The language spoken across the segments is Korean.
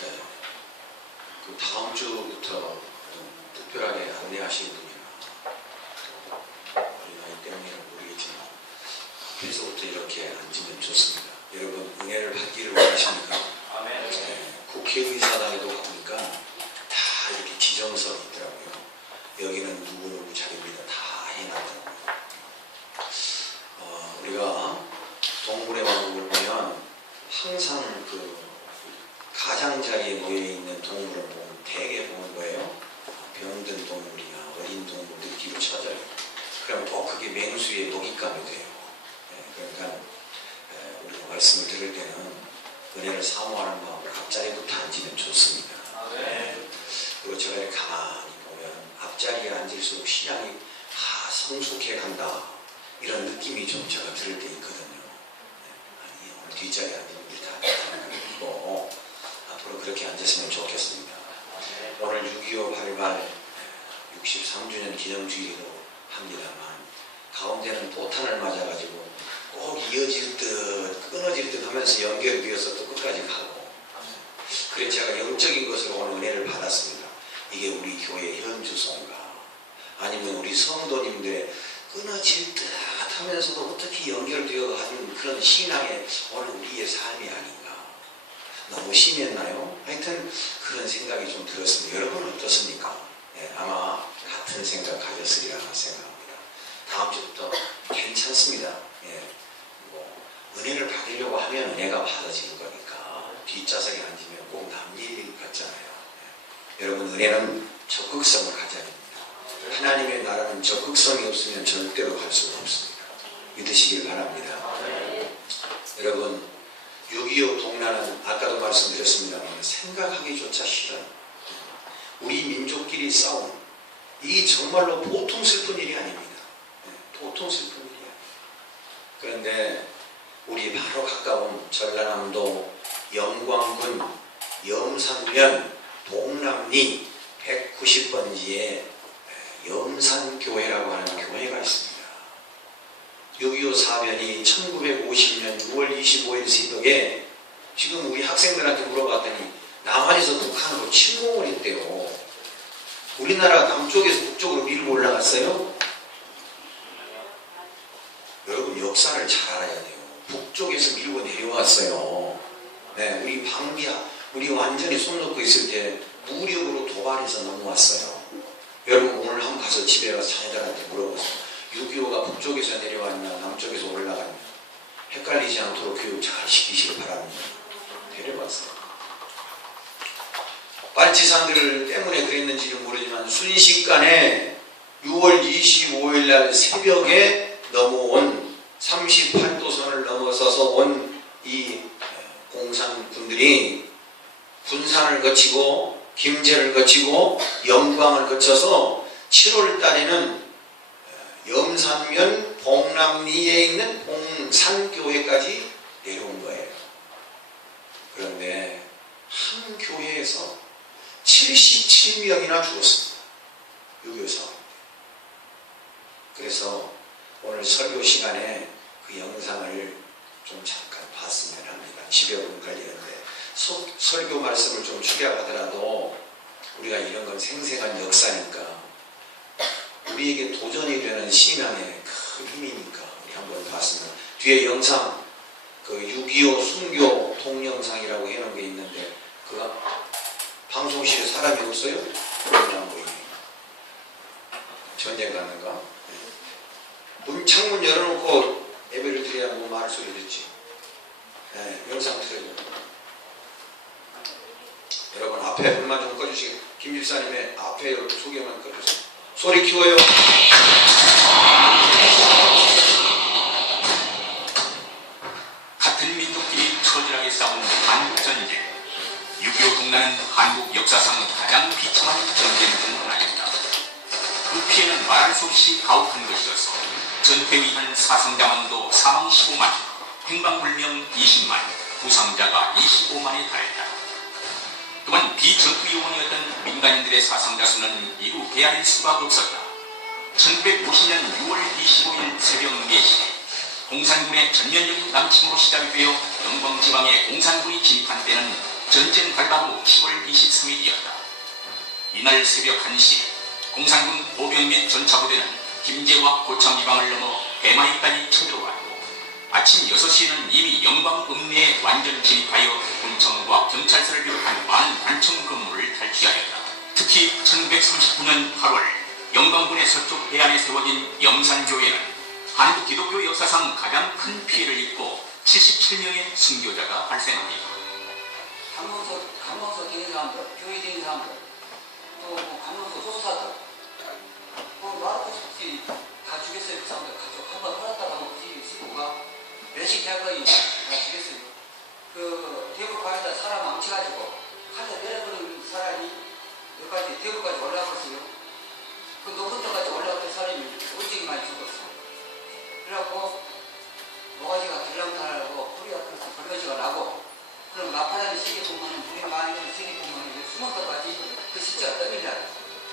네. 그 다음 주부터 특별하게 안내하시는 분이나 우리 나이 때문에는 모르겠지만 앞에서부터 이렇게 앉으면 좋습니다. 여러분 은혜를 받기를 원하십니까? 네. 국회의사당에도 가보니까 다 이렇게 지정석이 있더라고요. 여기는 누구누구 자리입니다. 다 해놨더라고요. 우리가 동물의 왕국을 보면 항상 그 가장자리에 모여있는 동물을 보면 대개 보는 거예요. 병든 동물이나 어린 동물들 뒤로 찾아요. 그럼 꼭 그게 맹수의 먹잇감이 돼요. 그러니까 우리가 말씀을 들을 때는 은혜를 사모하는 마음으로 앞자리부터 앉으면 좋습니다. 그리고 저를 가만히 보면 앞자리에 앉을수록 신앙이 성숙해 간다 이런 느낌이 좀 제가 들을 때 있거든요. 아니 오늘 뒷자리에 앉으면 우리 다 있고 앞으로 그렇게 앉았으면 좋겠습니다. 오늘 6.25 발발 63주년 기념주의도 합니다만 가운데는 포탄을 맞아가지고 꼭 이어질 듯 끊어질 듯 하면서 연결되어서 또 끝까지 가고, 그래서 제가 영적인 것으로 오늘 은혜를 받았습니다. 이게 우리 교회 현주소인가 아니면 우리 성도님들의 끊어질 듯 하면서도 어떻게 연결되어 가는 그런 신앙의 오늘 우리의 삶이 아닌가. 너무 심했나요? 하여튼 그런 생각이 좀 들었습니다. 여러분은 어떻습니까? 네, 아마 같은 생각 가졌으리라 생각합니다. 다음 주부터 괜찮습니다. 은혜를 받으려고 하면 은혜가 받아지는 거니까 뒷좌석에 앉으면 꼭 남 일 같잖아요. 여러분 은혜는 적극성을 가져야 됩니다. 하나님의 나라는 적극성이 없으면 절대로 갈 수가 없습니다. 믿으시길 바랍니다. 여러분 6.25 동란은 아까도 말씀드렸습니다만 생각하기조차 싫어요. 우리 민족끼리 싸움, 이 정말로 보통 슬픈 일이 아닙니다. 보통 슬픈 일이 아닙니다. 그런데 우리 바로 가까운 전라남도 영광군 염산면 동남리 190번지에 염산교회라고 하는 교회가 있습니다. 6.25 사변이 1950년 6월 25일 새벽에 지금 우리 학생들한테 물어봤더니 남한에서 북한으로 침공을 했대요. 우리나라 남쪽에서 북쪽으로 밀고 올라갔어요. 여러분 역사를 잘 알아야 돼요. 북쪽에서 밀고 내려왔어요. 네, 우리 방비야, 우리 완전히 손 놓고 있을 때 무력으로 도발해서 넘어왔어요. 여러분 오늘 한번 가서 집에 가서 자녀들한테 물어보세요. 6.25가 북쪽에서 내려왔냐 남쪽에서 올라갔냐 헷갈리지 않도록 교육 잘 시키시기 바랍니다. 데려봤어요. 빨치산들 때문에 그랬는지는 모르지만 순식간에 6월 25일 날 새벽에 넘어온 38도선을 넘어서서 온 이 공산군들이 군산을 거치고 김제를 거치고 영광을 거쳐서 7월 달에는 염산면 봉남리에 있는 봉산교회까지 내려온 거예요. 그런데 한 교회에서 77명이나 죽었습니다. 6.25 사건. 그래서 오늘 설교 시간에 그 영상을 좀 잠깐 봤으면 합니다. 집에 오면 걸리는데 설교 말씀을 좀 축약하더라도 우리가 이런 건 생생한 역사니까 우리에게 도전이 되는 신앙의 큰 힘이니까 우리 한번 봤습니다. 뒤에 영상 그 6.25 순교 동영상이라고 해놓은 게 있는데 그 방송실에 사람이 없어요? 안 보이네. 전쟁 갔는가? 문 창문 열어놓고 예배를 드려야 뭐 말 소리 듣지. 네, 영상 틀어줘. 여러분 앞에 불만 좀 꺼주시고 김 집사님의 앞에 소개만 꺼주세요. 소리 키워요. 같은 민족끼리 처절하게 싸운 한국전쟁. 6.25 동란은 한국 역사상 가장 비참한 전쟁 중 하나입니다. 그 피해는 말할 수 없이 가혹한 것이어서 전패 위한 사상자만도 사망 15만, 행방불명 20만, 부상자가 25만에 달했다. 또한 비전투 요원이었던 민간인들의 사상자 수는 이루 헤아릴 수가 없었다. 1950년 6월 25일 새벽 4시 공산군의 전면적인 남침으로 시작되어 영광지방에 공산군이 진입한 때는 전쟁 발발 후 10월 23일이었다. 이날 새벽 1시 공산군 보병 및 전차부대는 김제와 고창 이방을 넘어 대마이까지 쳐들어왔고 아침 6시에는 이미 영광 읍내에 완전 진입하여 군청과 경찰서를 비롯한 많은 관청 건물을 탈취하였다. 특히 1939년 8월 영광군의 서쪽 해안에 세워진 염산교회는 한국 기독교 역사상 가장 큰 피해를 입고 77명의 순교자가 발생합니다. 감동서 되는 사람들, 교회 되는 사람들, 또 감동서 소수자들, 말할 것 없이 다 죽였어요. 그 사람들 가족 한번 살았다가 이 친구가 몇십 대학까지 다 죽였어요. 그 대구까지다 사람 망쳐가지고 하늘 내려버린 사람이 여기까지 대구까지 올라갔어요. 그 높은 데까지 올라갔던 사람이 오직이 많이 죽었어. 그래갖고 모가지가 들락날하고 뿌리가 커서 벌거지가 나고 그럼 마파라는 시계 보면 우리 많이 시계 보면 숨은 것까지 그 시체가 떠밀려.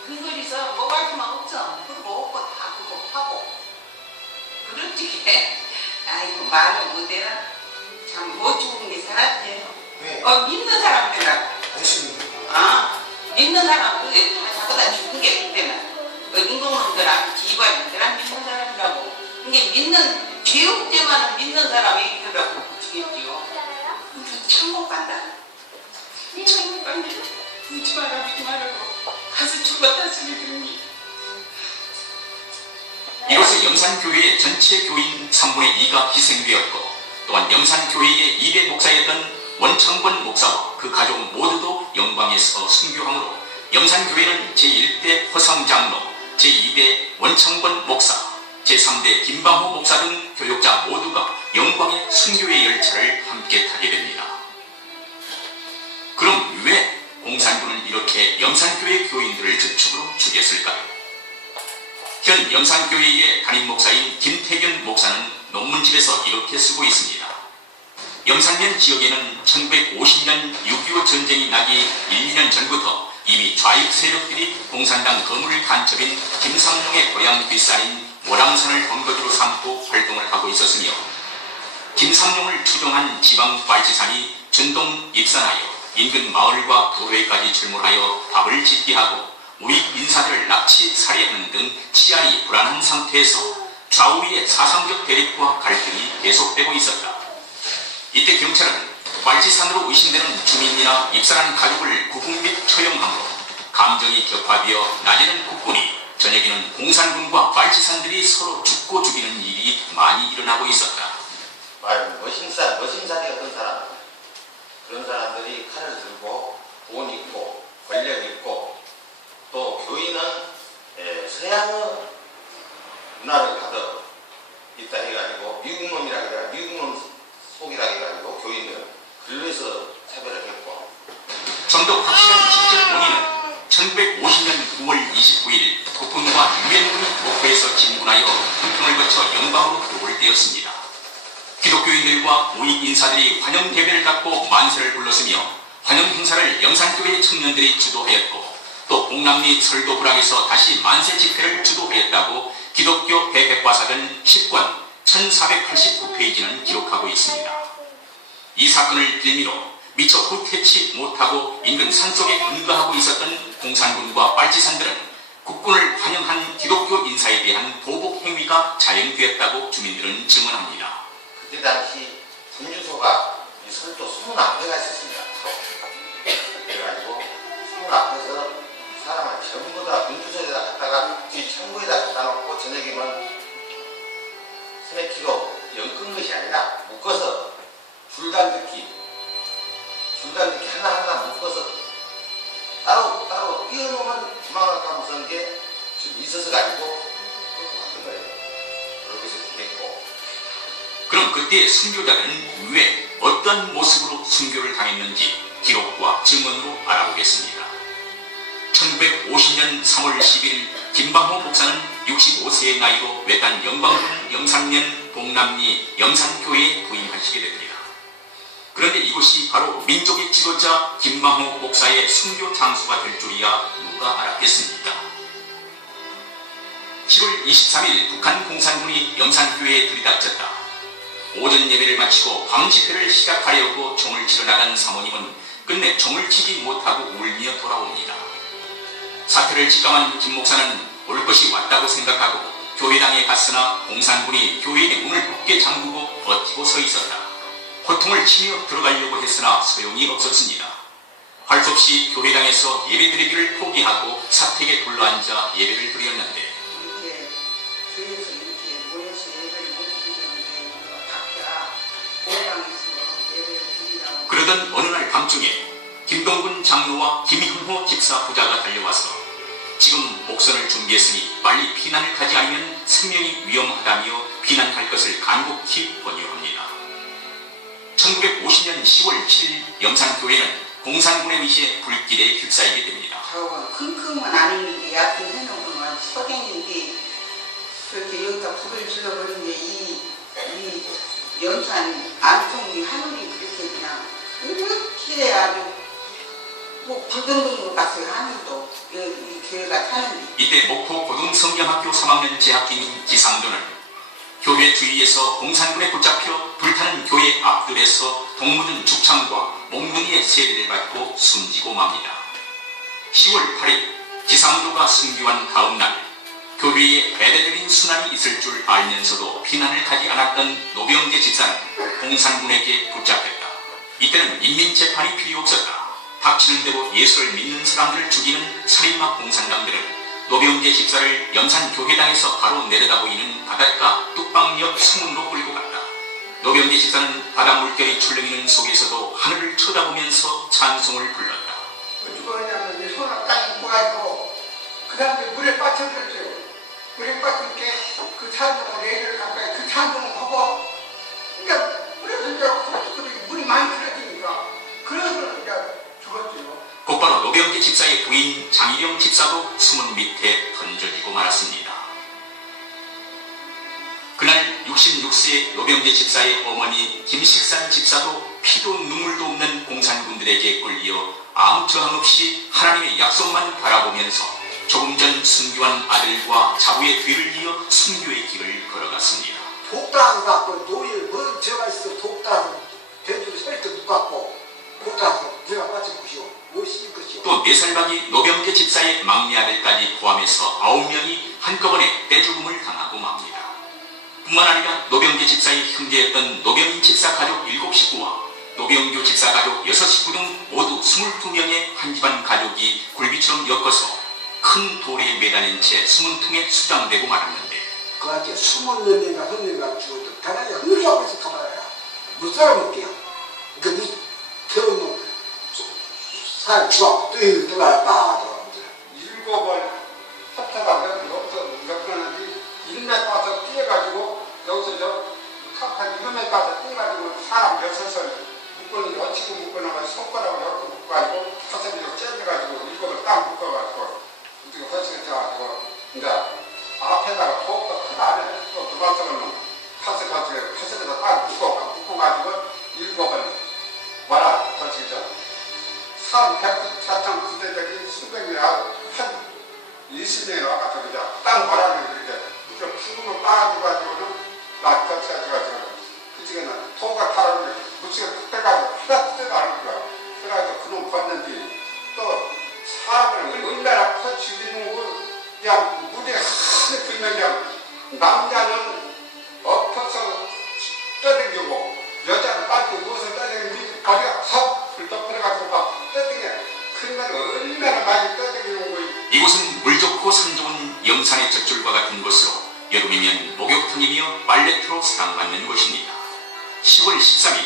근거리서 모가지만 없어. 그거 없고 다 그거 하고. 그렇지. 아이고 말을 못해라. 참 못 죽은 게 살았대요. 왜? 믿는 사람들하고. 알겠습니다. 믿는 사람 그게 다 자꾸다 죽은 게 그때는. 인공놈들랑 기관들랑 믿는 사람이라고. 이게 믿는 죄업죄만은 믿는 사람이 있더라고. 죽겠지요. 천국 간다. 천국 간다. 믿지 말라고 가서 죽었다 소리 이로써 염산교회의 전체 교인 3분의 2가 희생되었고 또한 염산교회의 2대 목사였던 원창권 목사와 그 가족 모두도 영광에서 순교함으로 염산교회는 제1대 허상장로, 제2대 원창권 목사, 제3대 김방호 목사 등 교역자 모두가 영광의 순교의 열차를 함께 타게 됩니다. 그럼 왜 공산군은 이렇게 염산교회 교인들을 저축으로 죽였을까요? 현 염산교회의 담임 목사인 김태균 목사는 논문집에서 이렇게 쓰고 있습니다. 염산면 지역에는 1950년 6.25 전쟁이 나기 1, 2년 전부터 이미 좌익 세력들이 공산당 거물 간첩인 김상룡의 고향 뒷산인 모랑산을 본거지로 삼고 활동을 하고 있었으며 김상룡을 추종한 지방발치산이 전동 입산하여 인근 마을과 도로에까지 출몰하여 밥을 짓게 하고 우익 인사들을 납치, 살해하는 등 치안이 불안한 상태에서 좌우의 사상적 대립과 갈등이 계속되고 있었다. 이때 경찰은 발치산으로 의심되는 주민이나 입산한 가족을 구금 및 처형함으로 감정이 격화되어 낮에는 국군이 저녁에는 공산군과 발치산들이 서로 죽고 죽이는 일이 많이 일어나고 있었다. 머신살이 어떤 사람, 그런 사람들이 칼을 들고 돈 있고 권력 있고 또 교인은 서양 문화를 가득 있다 해가지고 미국놈이라 해가 미국놈 속이라 해가지고 교인들은 근로에서 차별을 했고 좀 더 확실한 직접 원인은 1950년 9월 29일 국군과 유엔군이 목포에서 진군하여 훈평을 거쳐 영광으로 들어올 때였습니다. 기독교인들과 우익 인사들이 환영 대회를 갖고 만세를 불렀으며 환영 행사를 염산교회 청년들이 주도하였고 또 봉남리 설도불락에서 다시 만세 집회를 주도하였다고 기독교 대백과사전 10권 1489페이지는 기록하고 있습니다. 이 사건을 빌미로 미처 후퇴치 못하고 인근 산속에 근거하고 있었던 공산군과 발치산들은 국군을 환영한 기독교 인사에 대한 보복 행위가 자행되었다고 주민들은 증언합니다. 그때 당시 군주소가 이 설도 수문 앞에가 있었습니다. 그래가지고 수문 앞에서 사람을 전부 다 군주소에다 갖다가 뒤 창고에다 갖다 놓고 저녁이면 스네키로 엮은 것이 아니라 묶어서 줄단듣기 하나하나 묶어서 따로 띄워놓으면 도망갈까 무서운 게 있어서 가지고 그렇게 만든 거예요. 그렇게 해서 됐고. 그럼 그때 순교자들은 왜 어떤 모습으로 순교를 당했는지 기록과 증언으로 알아보겠습니다. 1950년 3월 10일 김방호 목사는 65세의 나이로 외딴 영광군 염산면 봉남리 염산교회에 부임하시게 됩니다. 그런데 이곳이 바로 민족의 지도자 김방호 목사의 순교 장소가 될 줄이야 누가 알았겠습니까? 10월 23일 북한 공산군이 염산교회에 들이닥쳤다. 오전 예배를 마치고 밤 집회를 시작하려고 총을 치러 나간 사모님은 끝내 종을 치지 못하고 울며 돌아옵니다. 사태를 직감한 김 목사는 올 것이 왔다고 생각하고 교회당에 갔으나 공산군이 교회의 문을 굳게 잠그고 버티고 서 있었다. 호통을 치며 들어가려고 했으나 소용이 없었습니다. 할 수 없이 교회당에서 예배드리기를 포기하고 사택에 둘러앉아 예배를 드렸는데 이렇게 교회에서 이렇게 모여서 예배를 못 드리는데 각자 공방에서 예배를 드리라고. 그러던 어느 날 밤중에 김동군 장로와 김현호 집사 부자가 달려와서 지금 목선을 준비했으니 빨리 피난을 가지 않으면 생명이 위험하다며 피난할 것을 간곡히 권유합니다. 1950년 10월 7일 염산교회는 공산군에 의해 불길에 휩싸이게 됩니다. 저건 킁킁은 아닌데 얕은 해놓으면 석행인데 그렇게 여기다 불을 질러버린데 이 연산 안통이 하늘이 그렇게 그냥 이렇게 아주 뭐 불덩덩 것 같아요. 하늘도 이 교회가 사는데. 이때 목포 고등성경학교 3학년 재학생인 지상도는 교회 주위에서 공산군에 붙잡혀 불타는 교회 앞들에서 동무든 죽창과 몽둥이의 세례를 받고 숨지고 맙니다. 10월 8일 지상도가 순교한 다음 날 교회에 배대적인 순환이 있을 줄 알면서도 피난을 가지 않았던 노병재 집사는 공산군에게 붙잡혔다. 이때는 인민재판이 필요 없었다. 닥치는 대로 예수를 믿는 사람들을 죽이는 살인마 공산당들은 노병재 집사를 염산교회당에서 바로 내려다 보이는 바닷가 뚝방역 수문으로 끌고 갔다. 노병재 집사는 바다 물결이 출렁이는 속에서도 하늘을 쳐다보면서 찬송을 불렀다. 누가 하냐면 이 손을 딱 묶어가지고 그 다음에 물에 빠져들었죠. 물에 빠질 때그 찬송을 내리를 가까이 그 찬송을 하고 그러니까 물에서 이제 물이 많이 들어지니까 그래서 이제 죽었죠. 곧바로 노병재 집사의 부인 장희경 집사도 수문 밑에 던져지고 말았습니다. 그날 66세의 노병재 집사의 어머니 김식산 집사도 피도 눈물도 없는 공산군들에게 끌려 아무 저항 없이 하나님의 약속만 바라보면서 조금 전 순교한 아들과 자부의 뒤를 이어 순교의 길을 걸어갔습니다. 독다서 갖고 노예 뭐 제가 있어 독다서 돼지를 설때 못 갖고 독다서 제가 빠질 것이오 무엇이 것이오. 또 4살 박이 노병재 집사의 막내 아들까지 포함해서 9명이 한꺼번에 떼죽음을 당하고 맙니다. 뿐만 아니라 노병재 집사의 형제였던 노병인 집사 가족 7식구와 노병규 집사 가족 6식구 등 모두 22명의 한 집안 가족이 굴비처럼 엮어서 큰 돌에 매달린 채 수문통에 수장되고 말았는데 그한테 20명인가 30명인가 죽어도 다나야 흘러가면서 가봐야 못 살아볼게요. 그러니까 태우는 살 죽었고 또 들어갈까 하더라고요. 7을 합쳐가 몇 번인지 1m 가서 뛰어가지고 여기서 한 1m 가서 뛰어가지고 사람 6을 묶어놓은 어치고 묶어놔가지고 손가락을 이렇게 묶어가지고 가슴이 이렇게 째려가지고 7을 딱 묶어가지고 이렇게 허치해가지고 이제 앞에다가 토가 큰 안에 또 두바짝은 가슴에다 딱 묶어가지고 7을 와라 허치해서 104장 부대적인 수백명이 한 20명이 와가지고 이제 땅 바람에 이렇게 물을 풍금을 따가지고는 낙하해가지고 그쪽에는 토가 타라는 게 무지가 뜯어가지고 하나 뜯어가는 거야. 그래가지고 그놈 봤는데 또 사람을 얼마나 커 죽이는 거 그냥 물에 하늘 들면 그냥 남자는 엎어서 떠들기고 여자는 빨리 누워서 떠들기고 거리가 석 덮어가지고 막 떠들게 그러면 얼마나 많이 떠들기는 거야. 이곳은 물 좋고 산 좋은 염산의 젖줄과 같은 곳으로 여름이면 목욕탕이며 빨래터로 사랑받는 곳입니다. 10월 13일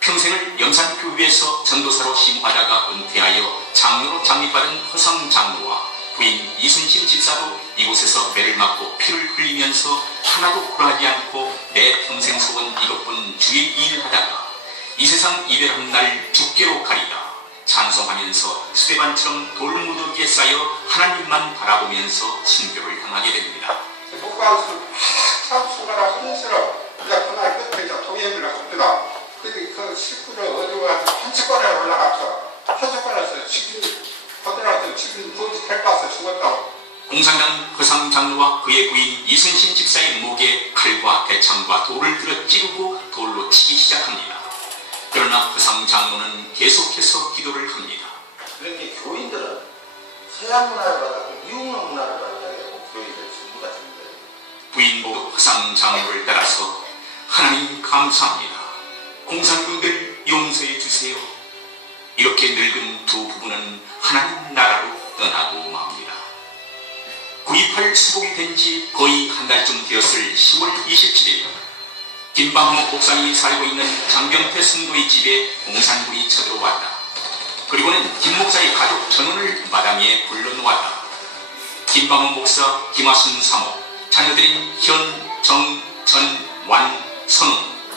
평생을 염산교회에서 전도사로 심하다가 은퇴하여 장로로 장립받은 허성 장로와 부인 이순신 집사도 이곳에서 매를 맞고 피를 흘리면서 하나도 굴하지 않고 내 평생 속은 이것뿐 주의 일을 하다가 이 세상 이별한 날 죽게로 가리다 찬송하면서 스테반처럼 돌무더기에 쌓여 하나님만 바라보면서 순교를 당하게 됩니다. 목관수는 참 수고라 혼스러 이제 그날 끝에 이제 동해물을 합니다. 그 식구를 어디가 한 숟가락에 올라가서 한 숟가락에서 지금 거들어서 지금 도저히 헬가서 죽었다고. 공산당 허상 장로와 그의 부인 이순신 집사의 목에 칼과 대창과 돌을 들어 찌르고 돌로 치기 시작합니다. 그러나 허상 장로는 계속해서 기도를 합니다. 그러니까 교인들은 서양 문화를 받았고 이웃문 문화를 받았다고 교인들 전부 다 전부 부인복 허상 장로를 따라서 하나님 감사합니다. 공산군들 용서해 주세요. 이렇게 늙은 두 부부는 하나님 나라로 떠나고 맙니다. 9.28 수복이 된 지 거의 한 달쯤 되었을 10월 27일 김방호 목사님이 살고 있는 장병태 성도의 집에 공산군이 쳐들어왔다. 그리고는 김 목사의 가족 전원을 마당에 불러놓았다. 김방호 목사, 김하순 사모, 자녀들인 현, 정, 전, 완, 선우,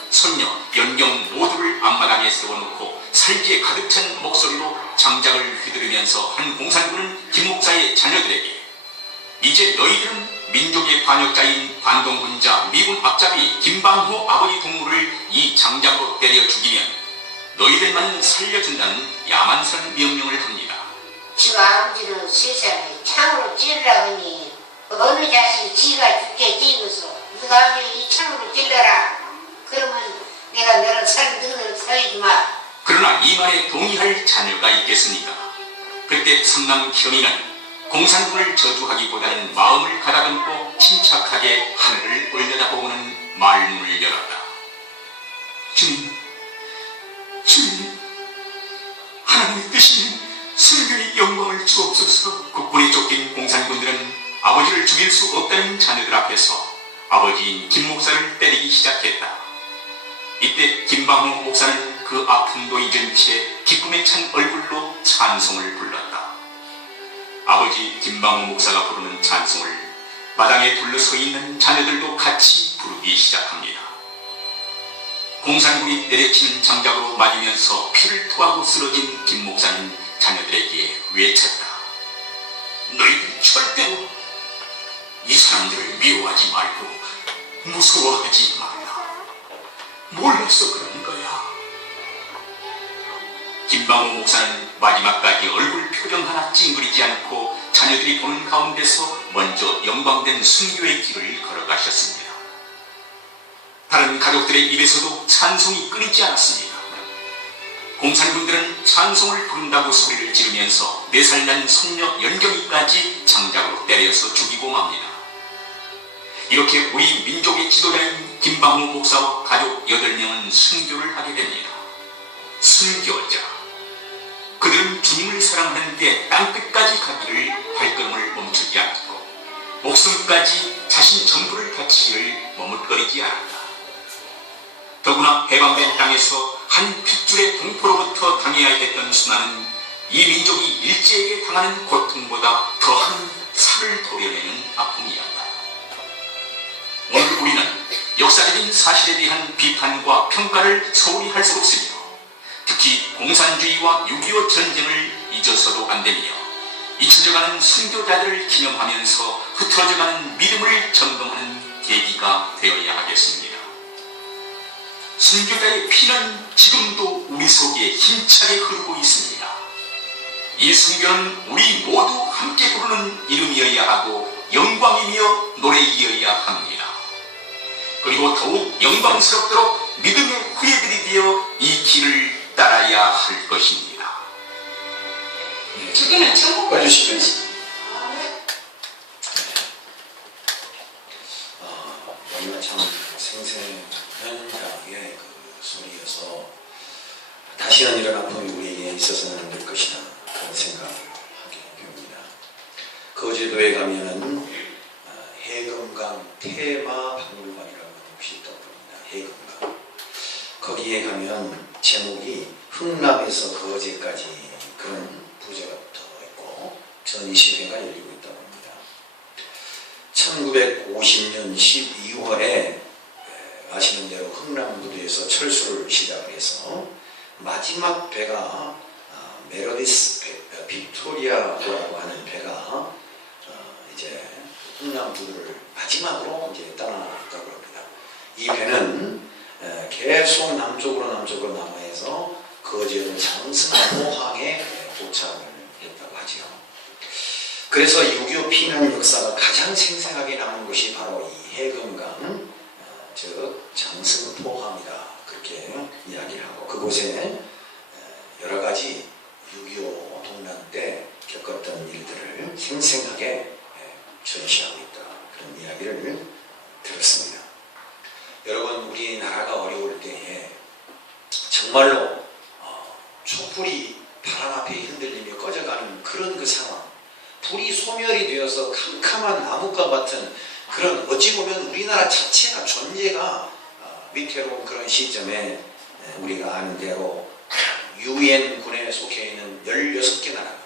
손녀, 연경 모두를 앞마당에 세워놓고 살기에 가득 찬 목소리로 장작을 휘두르면서 한 공산군은 김 목사의 자녀들에게 이제 너희들은 민족의 반역자인 반동군자 미군 앞잡이 김방호 아버지 동무를 이 장작으로 때려 죽이면 너희들만 살려준다는 야만스러운 명령을 합니다. 지금 아버지는 세상에 창으로 찌르라 하니 어느 자식이 지가 죽게 찌고서 네가 아버지 이 창으로 찔러라. 그러면 내가 너를 너를 살리지 마. 그러나 이 말에 동의할 자녀가 있겠습니까? 그때 삼남 현이는 공산군을 저주하기보다는 마음을 가다듬고 침착하게 하늘을 올려다보고는 말문을 열었다. 주님, 주님, 하나님의 뜻이면 순교의 영광을 주옵소서. 국군에 쫓긴 공산군들은 아버지를 죽일 수 없다는 자녀들 앞에서 아버지인 김 목사를 때리기 시작했다. 이때 김방호 목사는 그 아픔도 잊은 채 기쁨에 찬 얼굴로 찬송을 불렀다. 아버지 김방호 목사가 부르는 찬송을 마당에 둘러서 있는 자녀들도 같이 부르기 시작합니다. 공산군이 내려치는 장작으로 맞으면서 피를 토하고 쓰러진 김 목사는 자녀들에게 외쳤다. 너희들 절대로 이 사람들을 미워하지 말고 무서워하지 말라. 몰라서 그런 거야. 김방호 목사는 마지막까지 얼굴 표정 하나 찡그리지 않고 자녀들이 보는 가운데서 먼저 영광된 순교의 길을 걸어가셨습니다. 다른 가족들의 입에서도 찬송이 끊이지 않았습니다. 공산군들은 찬송을 부른다고 소리를 지르면서 4살 난 손녀 연경이까지 장작으로 때려서 죽이고 맙니다. 이렇게 우리 민족의 지도자인 김방호 목사와 가족 8명은 순교를 하게 됩니다. 순교자. 그들은 주님을 사랑하는데 땅끝까지 가기를 발걸음을 멈추지 않고 목숨까지 자신 전부를 바치기를 머뭇거리지 않았다. 더구나 해방된 땅에서 한 핏줄의 동포로부터 당해야 했던 순환은 이 민족이 일제에게 당하는 고통보다 더한 살을 도려내는 아픔이었다. 오늘 우리는 역사적인 사실에 대한 비판과 평가를 소홀히 할 수 없으며 특히 공산주의와 6.25 전쟁을 잊어서도 안 되며 잊혀져가는 순교자들을 기념하면서 흐트러져가는 믿음을 점검하는 계기가 되어야 하겠습니다. 순교자의 피는 지금도 우리 속에 힘차게 흐르고 있습니다. 이 순교는 우리 모두 함께 부르는 이름이어야 하고 영광이며 노래이어야 합니다. 그리고 더욱 영광스럽도록 믿음의 후예들이 되어 이 길을 따라야 할 것입니다. 저기는 천국 와주시죠. 너무나 참 생생한 그 소리여서 다시는 이런 아픔이 우리에게 있어서는 안 될 것이다 그런 생각을 하게 됩니다. 거제도에 가면은 해금강 테마 박물관이라고 곳이 있답니다. 해금강. 거기에 가면 제목이 흥남에서 거제까지 그런 부제가 붙어 있고 전시회가 열리고 있다고 합니다. 1950년 12월에 아시는 대로 흥남부두에서 철수를 시작을 해서 마지막 배가 메로디스 빅토리아라고 하는 배가 이제 흥남부두를 마지막으로 이제 떠나갔다고 합니다. 이 배는 계속 남쪽으로 남하해서 거제도 장승포항에 도착을 했다고 하죠. 그래서 6.25 피난 역사가 가장 생생하게 남은 것이 바로 이 해금강, 즉 장승포항이다 그렇게 그렇게 이야기를 하고 그곳에 여러 가지 6.25 동란 때 겪었던 일들을 생생하게 전시하고 있다. 그런 이야기를 들었습니다. 여러분, 우리나라가 어려울 때에 정말로 촛불이 바람 앞에 흔들리며 꺼져가는 그런 그 상황, 불이 소멸이 되어서 캄캄한 암흑과 같은 그런 어찌 보면 우리나라 자체가 존재가 위태로운 그런 시점에 우리가 아는 대로 유엔군에 속해 있는 16개 나라가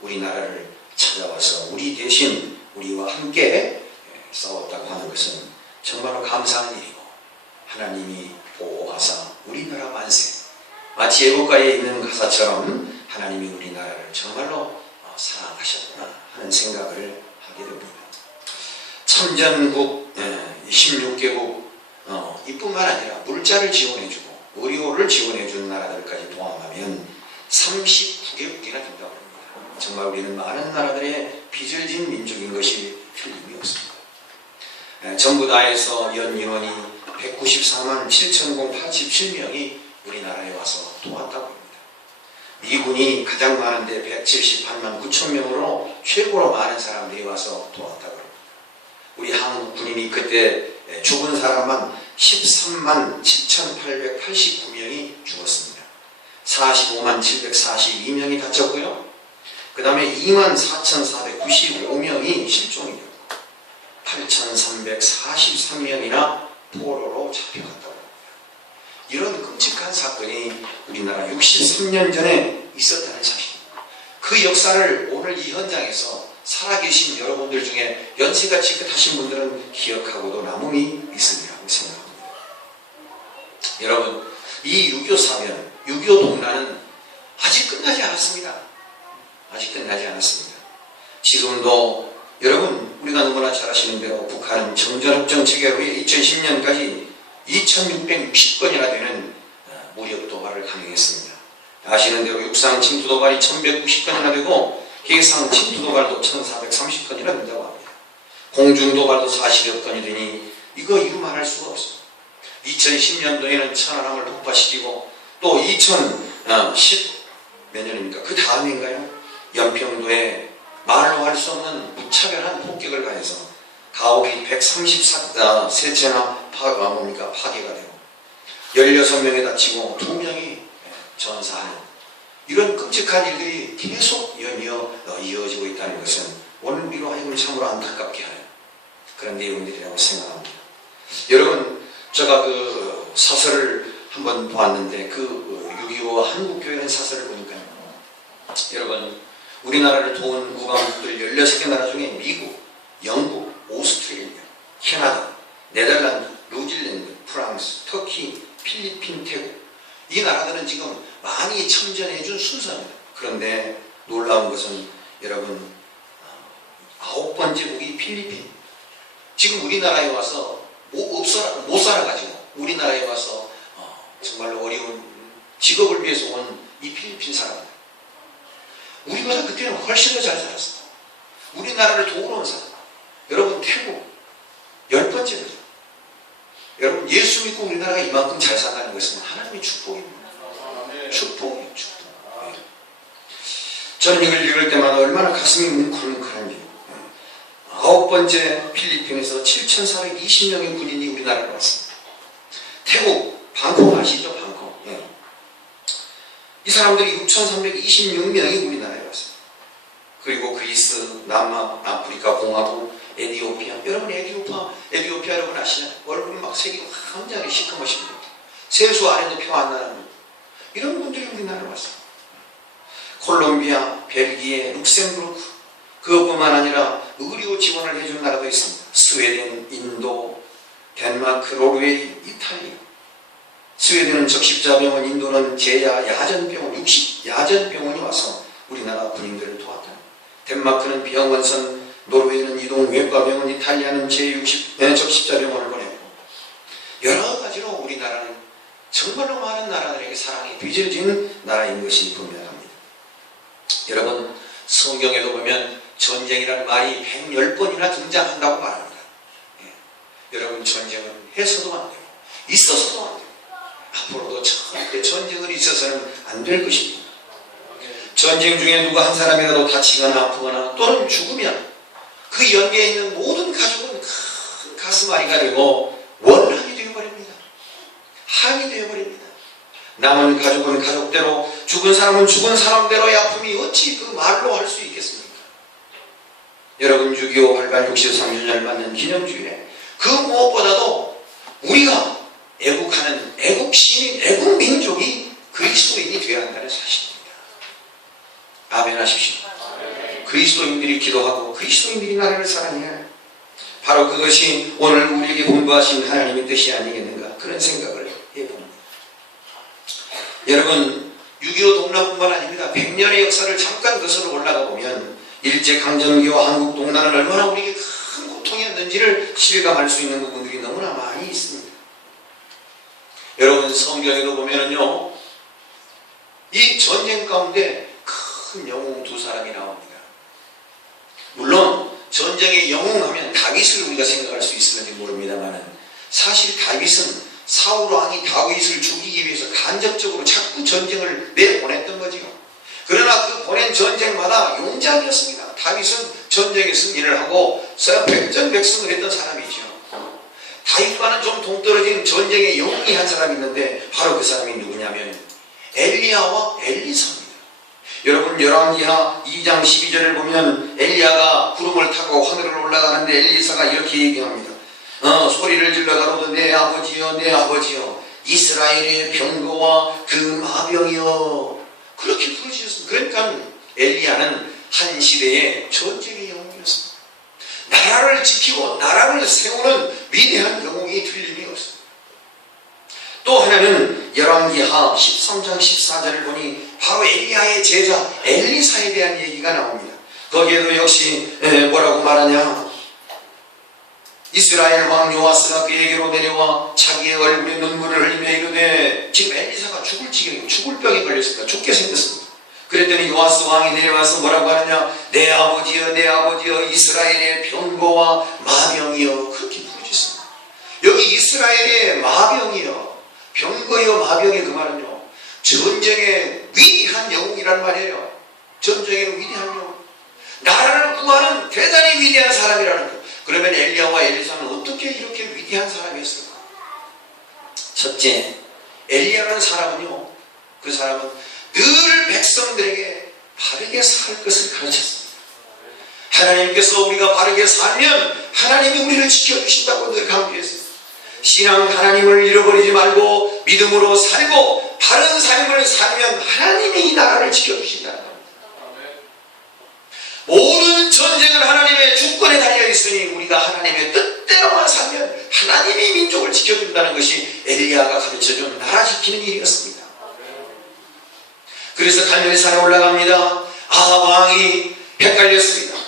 우리나라를 찾아와서 우리 대신 우리와 함께 싸웠다고 하는 것은 정말로 감사한 일이고 하나님이 보호하사 우리나라 만세, 마치 애국가에 있는 가사처럼 하나님이 우리나라를 정말로 사랑하셨구나 하는 생각을 하게 됩니다. 참전국 16개국 이뿐만 아니라 물자를 지원해주고 의료를 지원해준 나라들까지 포함하면 39개국이나 된다고 합니다. 정말 우리는 많은 나라들의 빚을 진 민족인 것이 틀림이 없습니다. 전부 다 해서 연 인원이 194만 7,087명이 우리나라에 와서 도왔다고 합니다. 미군이 가장 많은데 178만 9천 명으로 최고로 많은 사람들이 와서 도왔다고 합니다. 우리 한국 군인이 그때 죽은 사람만 13만 7,889명이 죽었습니다. 45만 742명이 다쳤고요. 그 다음에 2만 4,495명이 실종이 되고 8,343명이나 포로로 잡혀갔다고 합니다. 이런 끔찍한 사건이 우리나라 63년 전에 있었다는 사실, 그 역사를 오늘 이 현장에서 살아계신 여러분들 중에 연세가 지긋하신 분들은 기억하고도 남음이 있으리라고 생각합니다. 여러분, 이 6.25 사변, 6.25 동란은 아직 끝나지 않았습니다. 아직 끝나지 않았습니다. 지금도 여러분, 우리가 너무나 잘 아시는 대로 북한은 정전협정 체결 후에 2010년까지 2660건이나 되는 무력 도발을 감행했습니다. 아시는 대로 육상 침투 도발이 1190건이나 되고 해상 침투 도발도 1430건이나 된다고 합니다. 공중 도발도 40여 건이 되니 이거 이루 말할 수가 없습니다. 2010년도에는 천안함을 폭파시키고 또 2010 몇 년입니까? 그 다음인가요? 연평도에 말로 할 수 없는 무차별한 폭격을 가해서 가옥이 133채나 파괴가 되고 16명이 다치고 2명이 전사하는 이런 끔찍한 일들이 계속 연이어 이어지고 있다는 것은 오늘 우리로 하여금 참으로 안타깝게 하는 그런 내용들이라고 생각합니다. 여러분, 제가 그 사설을 한번 보았는데 그 6.25 한국교회는 사설을 보니까요. 여러분, 우리나라를 도운 국왕국들 16개 나라 중에 미국, 영국, 오스트레일리아, 캐나다, 네덜란드, 뉴질랜드, 프랑스, 터키, 필리핀, 태국 이 나라들은 지금 많이 참전해준 순서입니다. 그런데 놀라운 것은 여러분 9번째 국이 필리핀. 지금 우리나라에 와서 못 살아가지고 우리나라에 와서 정말로 어려운 직업을 위해서 온 이 필리핀 사람들. 우리보다 그때는 훨씬 더 잘 살았습니다. 우리나라를 도우러 온 사람. 여러분, 태국 10번째입니다. 여러분, 예수 믿고 우리나라가 이만큼 잘 산다는 것은 하나님의 축복입니다. 축복이에요, 축복. 저는 이걸 읽을 때마다 얼마나 가슴이 뭉클뭉클한지. 9번째 필리핀에서 7,420명의 군인이 우리나라로 왔습니다. 태국, 방콕 아시죠? 방콕. 이 사람들이 6,326명이 우리나라에 왔습니다. 그리고 그리스, 남아, 아프리카 공화국, 에티오피아. 여러분, 에티오피아 여러분 아시나요? 얼굴 막 색이 굉장히 시커머신 분들. 세수 안에도 표 안 나는 분들. 이런 분들이 우리나라에 왔습니다. 콜롬비아, 벨기에, 룩셈부르크. 그것뿐만 아니라 의료 지원을 해준 나라도 있습니다. 스웨덴, 인도, 덴마크, 노르웨이, 이탈리아. 스웨덴은 적십자병원, 인도는 제야 야전병원, 60 야전병원이 와서 우리나라 군인들을 도왔다. 덴마크는 병원선, 노르웨이는 이동외과병원, 이탈리아는 적십자병원을 보내고 여러 가지로 우리나라는 정말로 많은 나라들에게 사랑이 빚을 지는 나라인 것이 분명합니다. 여러분, 성경에도 보면 전쟁이라는 말이 110번이나 등장한다고 말합니다. 여러분, 전쟁은 해서도 안 되고 있어서도 안 되고 앞으로도 절대 전쟁을 있어서는 안 될 것입니다. 전쟁 중에 누구 한 사람이라도 다치거나 아프거나 또는 죽으면 그 연계에 있는 모든 가족은 큰 가슴앓이가 되고 원한이 되어버립니다. 한이 되어버립니다. 남은 가족은 가족대로, 죽은 사람은 죽은 사람대로의 아픔이 어찌 그 말로 할 수 있겠습니까? 여러분, 6.25 활발 63주년을 맞는 기념주일에 그 무엇보다도 우리가 애국하는 애국시민, 애국민족이 그리스도인이 되어야 한다는 사실입니다. 아멘 하십시오. 그리스도인들이 기도하고 그리스도인들이 나라를 사랑해야 바로 그것이 오늘 우리에게 공부하신 하나님의 뜻이 아니겠는가, 그런 생각을 해봅니다. 여러분, 6.25 동란뿐만 아닙니다. 100년의 역사를 잠깐 거슬러 올라가 보면 일제강점기와 한국 동란은 얼마나 우리에게 큰 고통이었는지를 실감할 수 있는 부분들이 너무나 많이 있습니다. 여러분, 성경에도 보면은요, 이 전쟁 가운데 큰 영웅 두 사람이 나옵니다. 물론 전쟁의 영웅하면 다윗을 우리가 생각할 수 있을지 모릅니다만, 사실 다윗은 사울 왕이 다윗을 죽이기 위해서 간접적으로 자꾸 전쟁을 내보냈던 거지요. 그러나 그 보낸 전쟁마다 용장이었습니다. 다윗은 전쟁에 승리를 하고 백전백승을 했던 사람이죠. 다윗과는 좀 동떨어진 전쟁의 영웅이 한 사람이 있는데 바로 그 사람이 누구냐면 엘리야와 엘리사입니다. 여러분, 열왕기하 2장 12절을 보면 엘리야가 구름을 타고 하늘을 올라가는데 엘리사가 이렇게 얘기합니다. 소리를 질러 가로되 내 아버지여, 내 아버지여, 이스라엘의 병거와 그 마병이여, 그렇게 부르셨습니다. 그러니까 엘리야는 한 시대의 전쟁의 영웅이었습니다. 나라를 지키고 나라를 세우는 위대한 영웅이 틀림이 없습니다. 또 하나는 열왕기하 13장 14절을 보니 바로 엘리야의 제자 엘리사에 대한 얘기가 나옵니다. 거기에도 역시 뭐라고 말하냐, 이스라엘 왕 요아스가 그에게로 내려와 자기의 얼굴에 눈물을 흘리며 이르되, 지금 엘리사가 죽을 지경이고 죽을 병에 걸렸습니다. 죽게 생겼습니다. 그랬더니 요아스 왕이 내려와서 뭐라고 하느냐, 내 아버지여, 내 아버지여, 이스라엘의 병거와 마병이여, 그렇게 부르셨습니다. 여기 이스라엘의 마병이여, 병거여, 마병이, 그 말은요, 전쟁의 위대한 영웅이란 말이에요. 전쟁의 위대한 영웅, 나라를 구하는 대단히 위대한 사람이라는 거예요. 그러면 엘리야와 엘리사는 어떻게 이렇게 위대한 사람이었을까? 첫째, 엘리야라는 사람은요, 그 사람은 늘 백성들에게 바르게 살 것을 가르쳤습니다. 하나님께서 우리가 바르게 살면 하나님이 우리를 지켜주신다고 늘 강조했습니다. 신앙, 하나님을 잃어버리지 말고 믿음으로 살고 바른 삶을 살면 하나님이 이 나라를 지켜주신다는 겁니다. 모든 전쟁은 하나님의 주권에 달려있으니 우리가 하나님의 뜻대로만 살면 하나님이 민족을 지켜준다는 것이 엘리야가 가르쳐준 나라 지키는 일이었습니다. 그래서 갈멜산에 올라갑니다. 아합 왕이 헷갈렸습니다.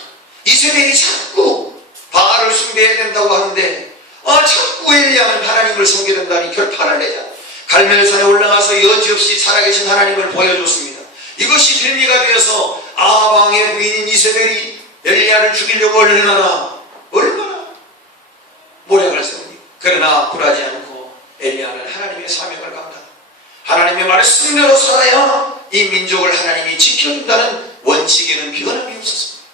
이세벨이 자꾸 바알을 숭배해야 된다고 하는데 자꾸 엘리야는 하나님을 섬겨야 된다니 결판을 내자 갈멜산에 올라가서 여지없이 살아계신 하나님을 보여줬습니다. 이것이 빌미가 되어서 아합 왕의 부인인 이세벨이 엘리야를 죽이려고 얼마나 모략을 세웁니다. 그러나 굴하지 않고 엘리야는 하나님의 사명을 감당, 하나님의 말씀대로 살아야 이 민족을 하나님이 지켜준다는 원칙에는 변함이 없었습니다.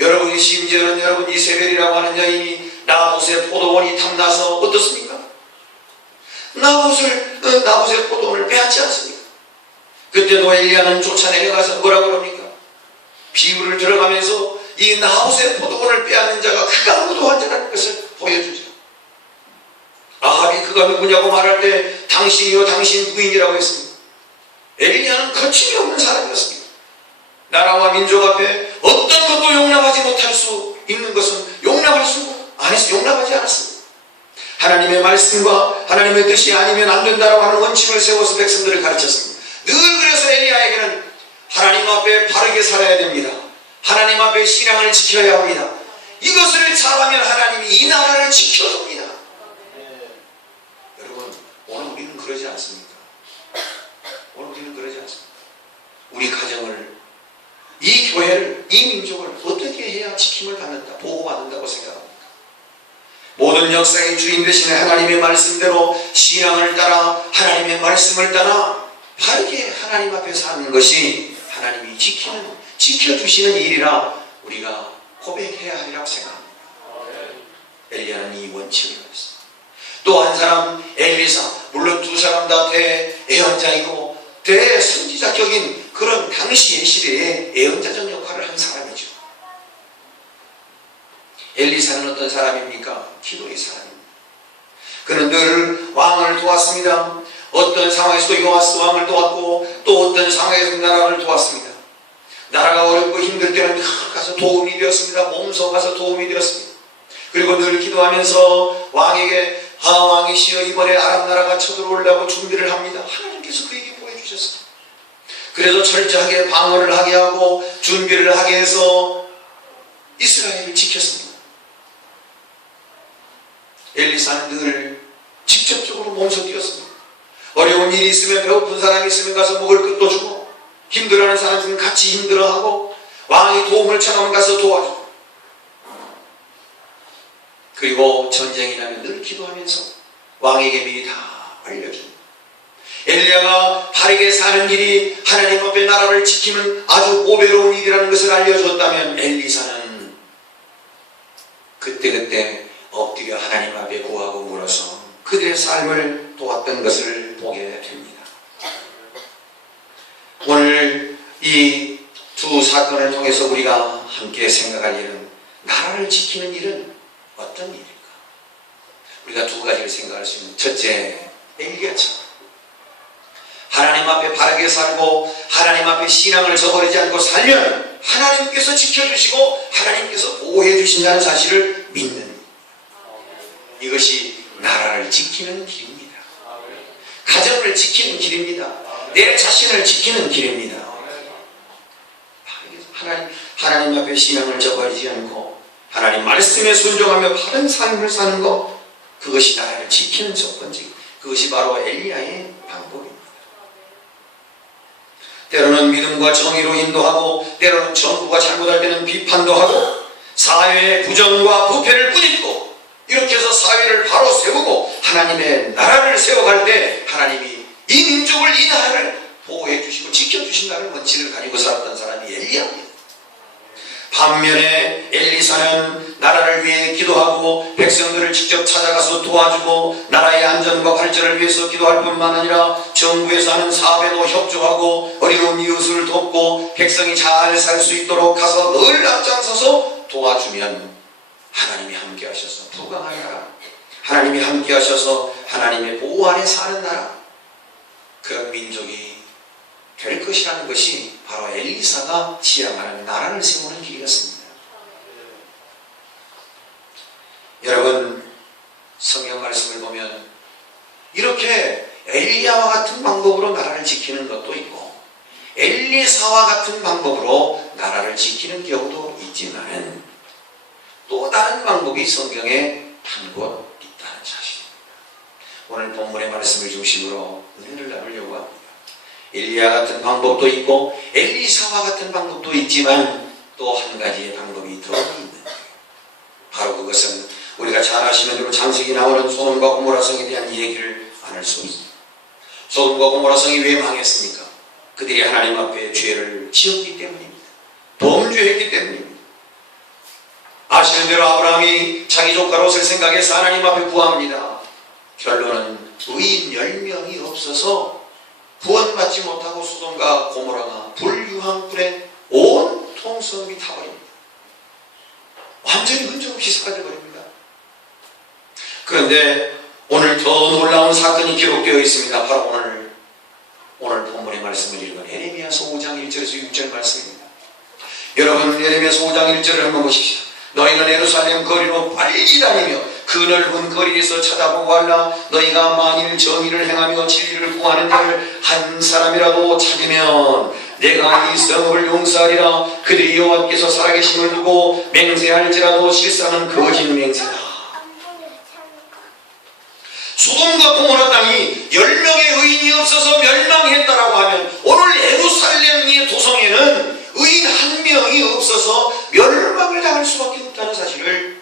여러분이 심지어는 여러분 이세벨이라고 하는 여인이 나봇의 포도원이 탐나서 어떻습니까? 나봇의 포도원을 빼앗지 않습니까? 그때도 엘리야는 쫓아내려가서 뭐라고 그럽니까? 비유를 들어가면서 이 나봇의 포도원을 빼앗는 자가 그가 무도한 것을 보여주죠. 아합이 그가 누구냐고 말할 때 당신이요 당신 부인이라고 했습니다. 엘리야는 거침이 없는 사람이었습니다. 나라와 민족 앞에 어떤 것도 용납하지 못할 수 있는 것은 용납하지 않았습니다. 하나님의 말씀과 하나님의 뜻이 아니면 안 된다라고 하는 원칙을 세워서 백성들을 가르쳤습니다. 늘 그래서 엘리야에게는 하나님 앞에 바르게 살아야 됩니다. 하나님 앞에 신앙을 지켜야 합니다. 이것을 잘하면 하나님이 이 나라를 지켜줍니다. 여러분, 오늘 우리는 그러지 않습니까? 오늘 우리는 그러지 않습니다. 우리 가정을, 이 교회를, 이 민족을 어떻게 해야 지킴을 받는다, 보호받는다고 생각합니까? 모든 역사의 주인 되신 하나님의 말씀대로 신앙을 따라 하나님의 말씀을 따라 바르게 하나님 앞에 사는 것이 하나님이 지켜주시는 일이라 우리가 고백해야 하리라고 생각합니다. 엘리야는 이 원칙을 가졌습니다. 또 한 사람 엘리사, 물론 두 사람 다 대예언자이고 대선지자격인 그런 당시의 시대에 예언자적 역할을 한 사람이죠. 엘리사는 어떤 사람입니까? 기도의 사람입니다. 그는 늘 왕을 도왔습니다. 어떤 상황에서도 요아스 왕을 도왔고 또 어떤 상황에서 나라를 도왔습니다. 나라가 어렵고 힘들 때는 가서 도움이 되었습니다. 몸소 가서 도움이 되었습니다. 그리고 늘 기도하면서 왕에게 왕이시여 이번에 아람 나라가 쳐들어오려고 준비를 합니다. 하나님께서 그에게 보여주셨습니다. 그래서 철저하게 방어를 하게 하고 준비를 하게 해서 이스라엘을 지켰습니다. 엘리사는 늘 직접적으로 몸소 뛰었습니다. 어려운 일이 있으면 배고픈 사람이 있으면 가서 먹을 것도 주고 힘들어하는 사람들은 같이 힘들어하고 왕이 도움을 청하면 가서 도와주고 그리고 전쟁이 나면 늘 기도하면서 왕에게 미리 다 알려줍니다. 엘리야가 바르게 사는 일이 하나님 앞에 나라를 지키는 아주 고배로운 일이라는 것을 알려줬다면 엘리사는 그때그때 엎드려 하나님 앞에 구하고 물어서 그들의 삶을 도왔던 것을 보게 됩니다. 오늘 이 두 사건을 통해서 우리가 함께 생각할 일은 나라를 지키는 일은 어떤 일일까? 우리가 두 가지를 생각할 수 있는 첫째, 엘리야처럼 하나님 앞에 바르게 살고 하나님 앞에 신앙을 저버리지 않고 살면 하나님께서 지켜주시고 하나님께서 보호해 주신다는 사실을 믿는 이것이 나라를 지키는 길입니다. 가정을 지키는 길입니다. 내 자신을 지키는 길입니다. 하나님 앞에 신앙을 저버리지 않고 하나님 말씀에 순종하며 바른 삶을 사는 것, 그것이 나라를 지키는 첫 번째, 그것이 바로 엘리야의 방법입니다. 때로는 믿음과 정의로 인도하고 때로는 정부가 잘못할 때는 비판도 하고 사회의 부정과 부패를 꾸짖고 이렇게 해서 사회를 바로 세우고 하나님의 나라를 세워갈 때 하나님이 이 민족을, 이 나라를 보호해 주시고 지켜주신다는 원칙을 가지고 살았던 사람이 엘리야입니다. 반면에 엘리사는 나라를 위해 기도하고 백성들을 직접 찾아가서 도와주고 나라의 안전과 발전을 위해서 기도할 뿐만 아니라 정부에서 하는 사업에도 협조하고 어려운 이웃을 돕고 백성이 잘 살 수 있도록 가서 늘 앞장서서 도와주면 하나님이 함께 하셔서 부강한 나라, 하나님이 함께 하셔서 하나님의 보호 아래 사는 나라, 그런 민족이 될 것이라는 것이 바로 엘리사가 지향하는 나라를 세우는 길이었습니다. 여러분, 성경 말씀을 보면 이렇게 엘리야와 같은 방법으로 나라를 지키는 것도 있고 엘리사와 같은 방법으로 나라를 지키는 경우도 있지만 또 다른 방법이 성경에 한 곳 있다는 사실입니다. 오늘 본문의 말씀을 중심으로 은혜를 나누려고 합니다. 엘리야 같은 방법도 있고 엘리사와 같은 방법도 있지만 또 한 가지의 방법이 더 있는 거예요. 바로 그것은 우리가 잘 아시는 대로 창세기 나오는 소돔과 고모라 성에 대한 얘기를 안 할 수 없습니다. 소돔과 고모라 성이 왜 망했습니까? 그들이 하나님 앞에 죄를 지었기 때문입니다. 범죄했기 때문입니다. 아시는 대로 아브라함이 자기 조카 롯을 생각해서 하나님 앞에 구합니다. 결론은 의인 10명이 없어서 구원받지 못하고 소돔과 고모라가 불유황불에 온통 소돔이 타버립니다. 완전히 흔적없이 사라져 버립니다. 그런데 오늘 더 놀라운 사건이 기록되어 있습니다. 바로 오늘 본문의 말씀을 읽은 에레미야서 5장 1절에서 6절 말씀입니다. 여러분, 에레미야서 5장 1절을 한번 보십시오. 너희는 예루살렘 거리로 빨리 다니며 그 넓은 거리에서 찾아보고 하라. 너희가 만일 정의를 행하며 진리를 구하는 자를 한 사람이라도 찾으면 내가 이 성읍을 용서하리라. 그들이 여호와께서 살아계심을 두고 맹세할지라도 실상은 거짓 맹세다. 소돔과 고모라 땅이 10명의 의인이 없어서 멸망했다라고 하면 오늘 예루살렘의 도성에는 의인 1명이 없어서 멸망을 당할 수밖에 없다는 사실을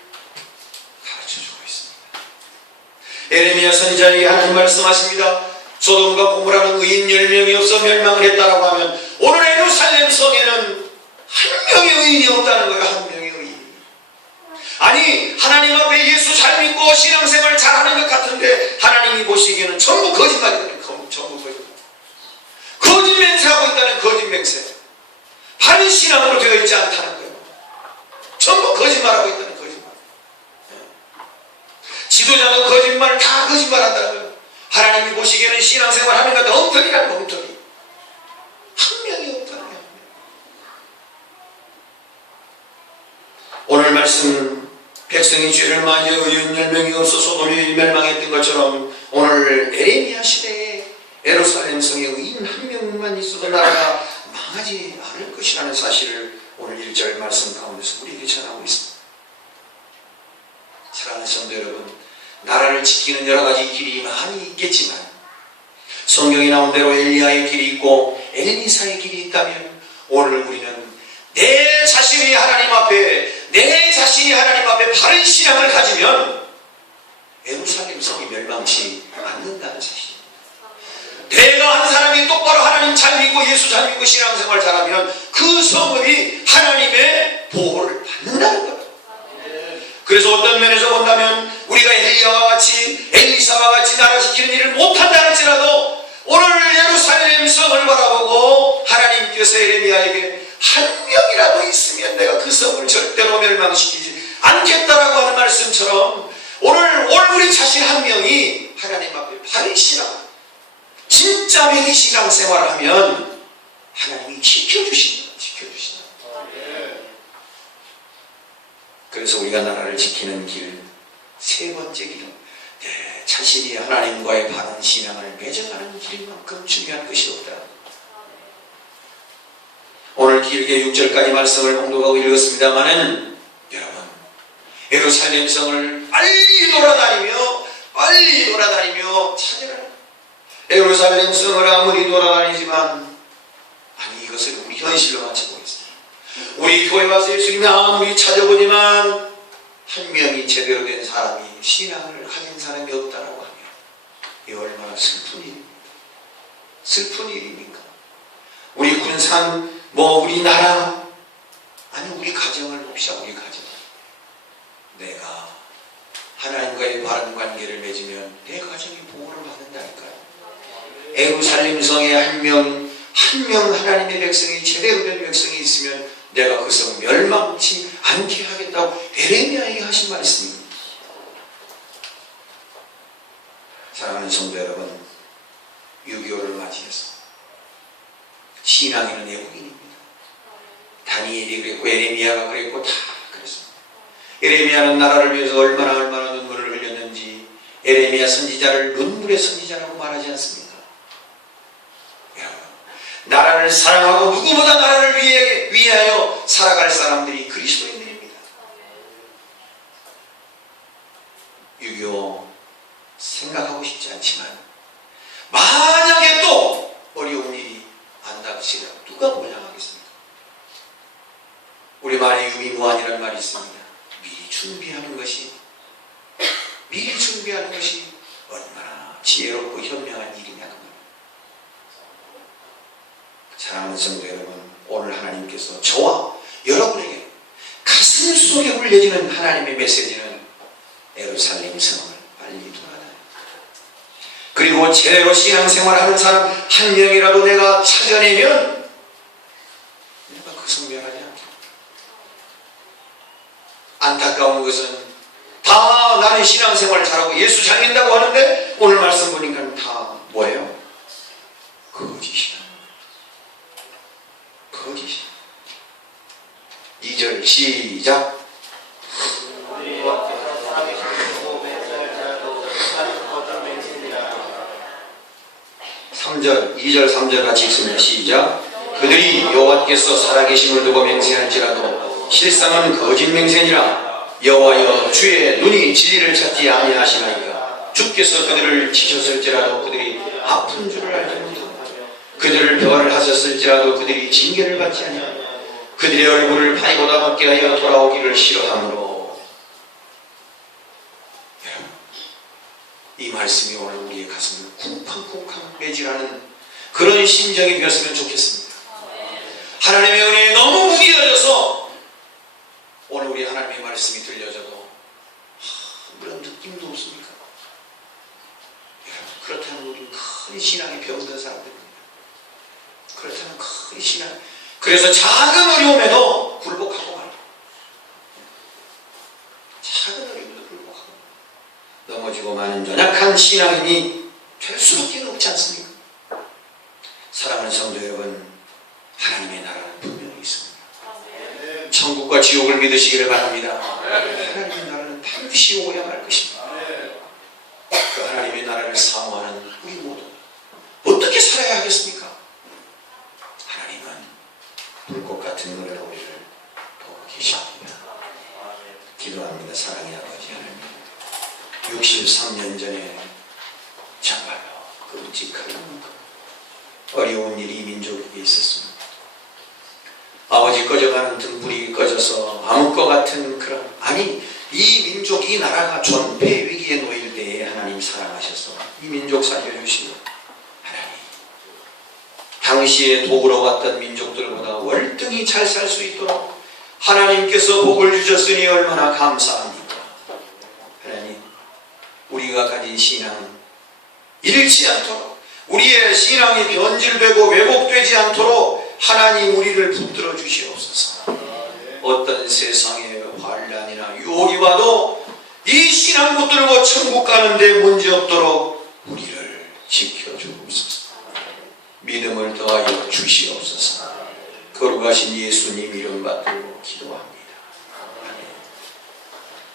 가르쳐주고 있습니다. 선지자에게 하나님 말씀하십니다. 소돔과 고모라는 의인 10명이 없어 멸망을 했다라고 하면 오늘 예루살렘 성에는 한 명의 의인이 없다는 거예요. 한 명의 의인. 아니 하나님 앞에 예수 잘 믿고 신앙생활 잘하는 것 같은데 하나님이 보시기에는 전부 거짓말이에요. 전부 거짓말. 거짓 맹세하고 있다는 거짓 맹세. 바른 신앙으로 되어 있지 않다는 거예요. 전부 거짓말하고 있다는 거짓말. 지도자도 거짓말, 다 거짓말한다는 거예요. 하나님이 보시기에는 신앙생활 하는 것 같은 엉터리란 엉터리. 한 명이 없다는 거예요. 오늘 말씀 백성이 죄를 많이 의인 10명이 없어 소돔이 멸망했던 것처럼 오늘 에레미야 시대에 예루살렘 성에 의인 한 명만 있어도 나라가 망하지 않을 것이라는 사실을 오늘 1절 말씀 가운데서 우리에게 전하고 있습니다. 사랑하는 성도 여러분, 나라를 지키는 여러 가지 길이 많이 있겠지만 성경에 나온 대로 엘리야의 길이 있고 엘리사의 길이 있다면 오늘 우리는 내 자신이 하나님 앞에 바른 신앙을 가지면 예루살렘 성이 멸망치 않는다는 사실입니다. 내가 한 사람이 똑바로 하나님 잘 믿고 예수 잘 믿고 신앙생활 잘하면 그 성읍이 하나님의 보호를 받는다는 거예요. 그래서 어떤 면에서 본다면 우리가 엘리야와 같이 엘리사와 같이 나라 지키는 일을 못한다 할지라도 오늘 예루살렘 성을 바라보고 하나님께서 에레미야에게 한 명이라도 있으면 내가 그 성을 절대로 멸망시키지 않겠다라고 하는 말씀처럼 오늘 우리 자신 한 명이 하나님 앞에 바른 신앙 진짜 믿음 신앙생활을 하면 하나님이 지켜주신다. 그래서 우리가 나라를 지키는 길 세 번째 길은 내 자신이 하나님과의 바른 신앙을 맺어가는 길만큼 중요한 것이 없다. 오늘 길게 6절까지 말씀을 공독하고 읽었습니다마는 여러분 예루살렘 성을 빨리 돌아다니며 찾으라. 예루살렘 성을 아무리 돌아다니지만 아니 이것을 우리 현실로 맞춰보겠습니다. 우리 교회 와서 예수님이 아무리 찾아보지만 한 명이 제대로 된 사람이 신앙을 가진 사람이 없다라고 하면 이 얼마나 슬픈 일입니까? 우리 군산 우리나라 아니 우리 가정을 봅시다. 우리 가정 내가 하나님과의 바른 관계를 맺으면 내 가정이 보호를 받는다니까요. 예루살렘 성에 한 명 하나님의 백성이 제대로 된 백성이 있으면 내가 그 성 멸망치 않게 하겠다고 에레미야에게 하신 말씀입니다. 사랑하는 성도 여러분, 6.25를 맞이해서 신앙인은 애국인입니다. 다니엘이 그랬고 에레미야가 그랬고 다 그랬습니다. 에레미야는 나라를 위해서 얼마나 눈물을 흘렸는지 에레미야 선지자를 눈물의 선지자라고 말하지 않습니까? 나라를 사랑하고 누구보다 나라를 위하여 살아갈 사람들이 그리스도인들입니다. 6.25 생각하고 싶지 않지만 만약에 또 어려운 일이 안 닥치면 누가 몰량하겠습니까? 우리 말에 유비무환이라는 말이 있습니다. 미리 준비하는 것이 얼마나 지혜롭고 현명한 일이냐. 사랑하는 성도 여러분, 오늘 하나님께서 저와 여러분에게 가슴 속에 울려지는 하나님의 메시지는 예루살렘 성을 빨리 돌아다녀. 그리고 제대로 신앙생활하는 사람 한 명이라도 내가 찾아내면 내가 그 성 멸하지 않겠다. 안타까운 것은 다 나는 신앙생활 잘하고 예수 잘 믿는다고 하는데 오늘 말씀 보니까 다 뭐예요? 거짓이다. 2절 시작. 2절 3절 같이 읽습니다. 시작. 그들이 여호와께서 살아계심을 두고 맹세할지라도 실상은 거짓 맹세니라. 여호와여 주의 눈이 진리를 찾지 아니하시나이까. 주께서 그들을 치셨을지라도 그들이 아픈 줄을 알지 못하고 그들을 표하를 하셨을지라도 그들이 징계를 받지 아니하며 그들의 얼굴을 파리보다 밖에 하여 돌아오기를 싫어하므로. 이 말씀이 오늘 우리의 가슴을 쿵쾅쿵쾅 매질하는 그런 심정이 되었으면 좋겠습니다. 하나님의 은혜에 너무 무기여져서 오늘 우리 하나님의 말씀이 들려져도 아무런 느낌도 없습니까? 여러분, 그렇다면 우리는 큰 신앙이 병든 사람들입니다. 그렇다면 큰 신앙, 그래서 작은 어려움에도 굴복하고 말이에요. 작은 어려움에도 굴복하고 넘어지고 마는 연약한 신앙인이 될 수밖에 없지 않습니까? 사랑하는 성도 여러분, 하나님의 나라는 분명히 있습니다. 천국과 지옥을 믿으시기를 바랍니다. 하나님의 나라는 반드시 오야 말 것입니다. 그 하나님의 나라를 사모하는 우리 모두 어떻게 살아야 하겠습니까? 하나님은 불꽃 같은 은혜로 우리를 보고 계십니다. 기도합니다. 사랑의 아버지 하나님, 63년 전에 정말로 끔찍한 어려운 일이 민족에게 있었습니다. 아버지 꺼져가는 등불이 꺼져서 암흑과 같은 그런, 아니 이 민족, 이 나라가 존폐 위기에 놓일 때에 하나님 사랑하셔서 이 민족 살려주시고, 하나님 당시에 도구로 왔던 민족들보다 월등히 잘 살 수 있도록 하나님께서 복을 주셨으니 얼마나 감사합니까? 하나님, 우리가 가진 신앙 잃지 않도록, 우리의 신앙이 변질되고 왜곡되지 않도록 하나님 우리를 붙들어 주시옵소서. 어떤 세상의 환난이나 유혹이 와도 이 신앙 붙들고 천국 가는데 문제 없도록 우리를 지켜주옵소서. 믿음을 더하여 주시옵소서. 거룩하신 예수님 이름 받들고 기도합니다.